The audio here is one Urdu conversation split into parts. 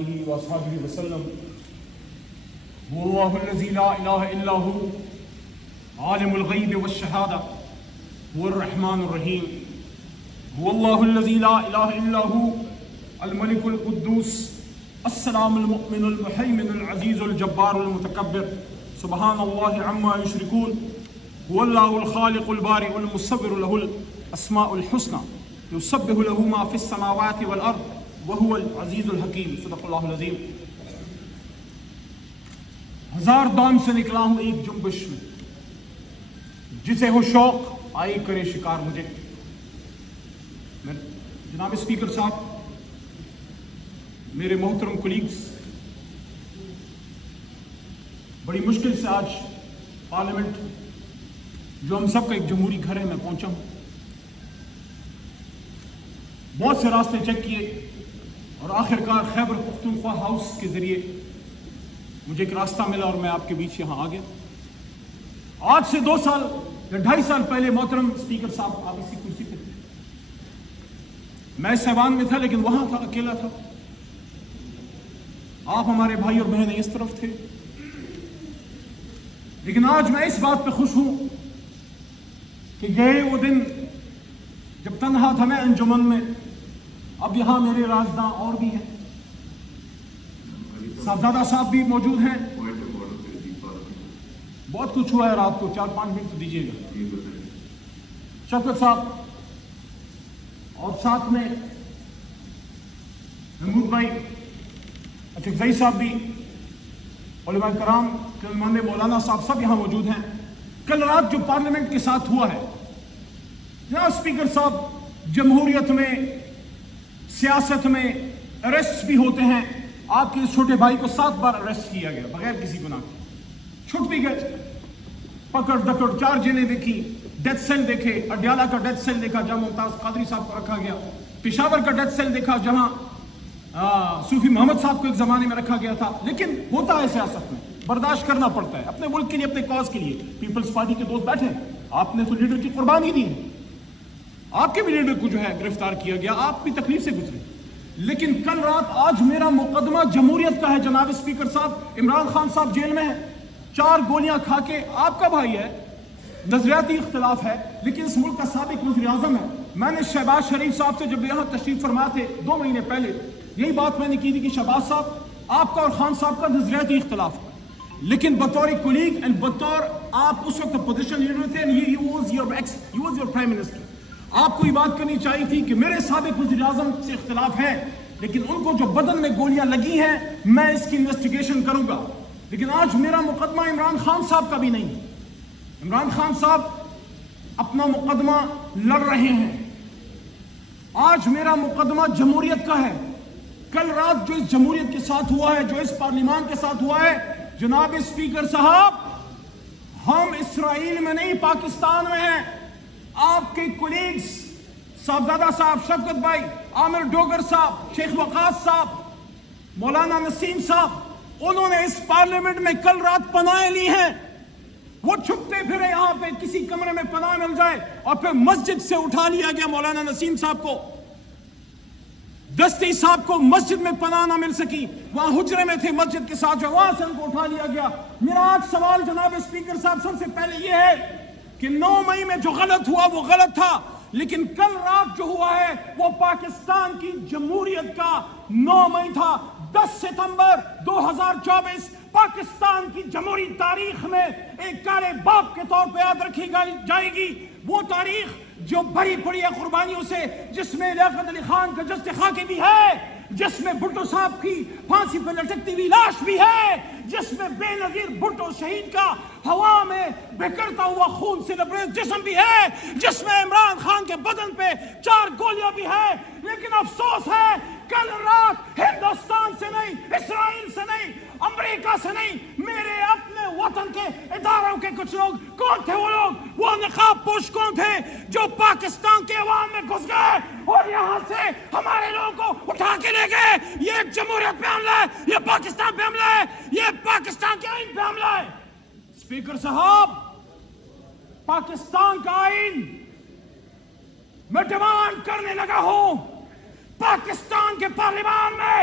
آلہ وصحبہ وسلم واللہ الذی لا الہ الا ہو عالم الغیب والشہادہ هو الرحمن الرحیم واللہ الذی لا الہ الا ہو الملک القدوس السلام المؤمن المحیمن العزیز الجبار المتکبر سبحان اللہ عما یشرکون هو اللہ الخالق البارئ المصور له الاسماء الحسنى یسبح له ما فی السماوات والارض وهو العزیز الحکیم صدق اللہ العظیم. ہزار دام سے نکلا ہوں ایک جنبش میں، جسے ہو شوق آئی کرے شکار مجھے. جناب اسپیکر صاحب، میرے محترم کولیگز، بڑی مشکل سے آج پارلیمنٹ جو ہم سب کا ایک جمہوری گھر ہے میں پہنچا ہوں. بہت سے راستے چیک کیے اور آخرکار خیبر پختونخوا ہاؤس کے ذریعے مجھے ایک راستہ ملا اور میں آپ کے بیچ یہاں آ گیا. آج سے 2 سال یا 2.5 سال پہلے محترم اسپیکر صاحب آپ اسی کرسی پہ تھے، میں اس ایوان میں تھا لیکن وہاں تھا، اکیلا تھا. آپ ہمارے بھائی اور بہنیں اس طرف تھے. لیکن آج میں اس بات پہ خوش ہوں کہ گئے وہ دن جب تنہا تھا میں انجمن میں. اب یہاں میرے رازداں اور بھی ہیں، صاحبزادہ صاحب بھی موجود ہیں. بہت کچھ ہوا ہے رات کو، 4-5 منٹ دیجیے گا. شفقت صاحب اور ساتھ میں محمود بھائی، اچھا صاحب بھی، علماء کرام، مولانا صاحب سب یہاں موجود ہیں. کل رات جو پارلیمنٹ کے ساتھ ہوا ہے، جناب اسپیکر صاحب، جمہوریت میں، سیاست میں اریسٹ بھی ہوتے ہیں. آپ کے اس چھوٹے بھائی کو 7 بار اریسٹ کیا گیا بغیر کسی گناہ کے. چھٹ بھی گئے، پکڑ دکڑ 4 جیلیں دیکھی، ڈیتھ سیل دیکھے. اڈیالہ کا ڈیتھ سیل دیکھا جہاں ممتاز قادری صاحب کو رکھا گیا. پشاور کا ڈیتھ سیل دیکھا جہاں صوفی محمد صاحب کو ایک زمانے میں رکھا گیا تھا. لیکن ہوتا ہے سیاست میں، برداشت کرنا پڑتا ہے اپنے ملک کے لیے، اپنے کاز کے لیے. پیپلز پارٹی کے دوست بیٹھے، آپ نے تو لیڈر کی قربانی دی ہے، آپ کے بھی لیڈر کو جو ہے گرفتار کیا گیا، آپ بھی تکلیف سے گزرے. لیکن کل رات آج میرا مقدمہ جمہوریت کا ہے. جناب اسپیکر صاحب، عمران خان صاحب جیل میں ہیں، 4 گولیاں کھا کے. آپ کا بھائی ہے، نظریاتی اختلاف ہے لیکن اس ملک کا سابق وزیر اعظم ہے. میں نے شہباز شریف صاحب سے جب یہاں تشریف فرما تھے 2 مہینے پہلے، یہی بات میں نے کی تھی کہ شہباز صاحب، آپ کا اور خان صاحب کا نظریاتی اختلاف ہے، لیکن بطور کولیگ اینڈ بطور آپ اس وقت اپوزیشن لیڈر تھے، you was your prime minister. آپ کو یہ بات کرنی چاہیے تھی کہ میرے سابق وزیر اعظم سے اختلاف ہے لیکن ان کو جو بدن میں گولیاں لگی ہیں میں اس کی انویسٹیگیشن کروں گا. لیکن آج میرا مقدمہ عمران خان صاحب کا بھی نہیں. عمران خان صاحب اپنا مقدمہ لڑ رہے ہیں. آج میرا مقدمہ جمہوریت کا ہے. کل رات جو اس جمہوریت کے ساتھ ہوا ہے، جو اس پارلیمان کے ساتھ ہوا ہے، جناب اسپیکر صاحب، ہم اسرائیل میں نہیں پاکستان میں ہیں. آپ کے کولیگز، صاحبزادہ صاحب، شفقت بھائی، عامر ڈوگر صاحب، شیخ وقاص صاحب، مولانا نسیم صاحب، انہوں نے اس پارلیمنٹ میں کل رات پناہیں لی ہیں. وہ چھپتے پھرے یہاں پہ کسی کمرے میں پناہ مل جائے، اور پھر مسجد سے اٹھا لیا گیا مولانا نسیم صاحب کو. دستی صاحب کو مسجد میں پناہ نہ مل سکی، وہاں حجرے میں تھے مسجد کے ساتھ، جو وہاں سے ان کو اٹھا لیا گیا. میرا آج سوال جناب اسپیکر صاحب سب سے پہلے یہ ہے کہ 9 مئی میں جو غلط ہوا وہ غلط تھا، لیکن کل رات جو ہوا ہے وہ پاکستان کی جمہوریت کا 9 مئی تھا. 10 ستمبر 2024 پاکستان کی جمہوری تاریخ میں ایک کالے باپ کے طور پہ یاد رکھی جائے گی. وہ تاریخ جو بھری پڑی ہے قربانیوں سے، جس میں لیاقت علی خان کا جسد خاکی بھی ہے، جس میں بھٹو صاحب کی پھانسی پہ لٹکتی ہوئی لاش بھی ہے، جس میں بے نظیر بھٹو شہید کا ہوا میں بکھرتا ہوا خون سے لبریز جسم بھی ہے، جس میں عمران خان کے بدن پہ 4 گولیاں بھی ہے. لیکن افسوس ہے کل رات ہندوستان سے نہیں، اسرائیل سے نہیں، امریکہ سے نہیں، میرے اپنے وطن کے اداروں کے کچھ لوگ. کون تھے وہ لوگ؟ وہ نقاب پوش کون تھے جو پاکستان کے عوام میں گھس گئے اور یہاں سے ہمارے لوگوں کو اٹھا کے لے گئے؟ یہ جمہوریت پہ حملہ ہے، یہ پاکستان پہ حملہ ہے، یہ پاکستان کے آئین پہ حملہ ہے. اسپیکر صاحب، پاکستان کا آئین میں ڈیمانڈ کرنے لگا ہوں پاکستان کے پارلیمان میں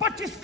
25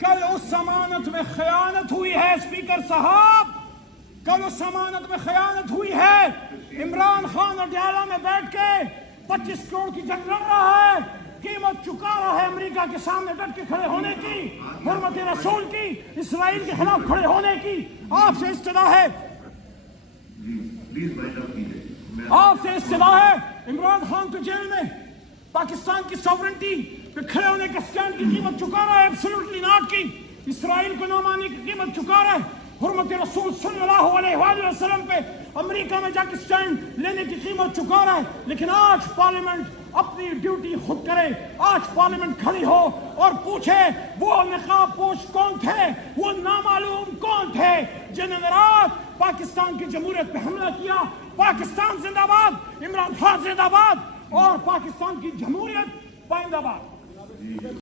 کل اس ضمانت میں خیانت ہوئی ہے اسپیکر صاحب، کل اس ضمانت میں خیانت ہوئی ہے۔ عمران خان اڈیالہ میں بیٹھ کے 25 کروڑ کی جنگ لڑ رہا ہے، قیمت چکا رہا ہے امریکہ کے سامنے ڈٹ کے کھڑے ہونے کی، حرمت رسول کی، اسرائیل کے خلاف کھڑے ہونے کی۔ آپ سے استدعا ہے، آپ سے استدعا ہے، عمران خان تو جیل میں پاکستان کی ساورنٹی پہ کھڑے ہونے کے اسٹینڈ کی قیمت چکا رہا ہے، ایبسولوٹلی ناٹ کی، اسرائیل کو نہ ماننے کی قیمت چکا رہا ہے، حرمت رسول صلی اللہ علیہ وآلہ وسلم پہ امریکہ میں جا کے اسٹینڈ لینے کی قیمت چکا رہا ہے۔ لیکن آج پارلیمنٹ اپنی ڈیوٹی خود کرے، آج پارلیمنٹ کھڑی ہو اور پوچھے وہ نقاب پوش کون تھے، وہ نامعلوم کون تھے جنہوں نے رات پاکستان کی جمہوریت پہ حملہ کیا۔ پاکستان زندہ باد، عمران خان زندہ باد، اور پاکستان کی جمہوریت پائندہ باد۔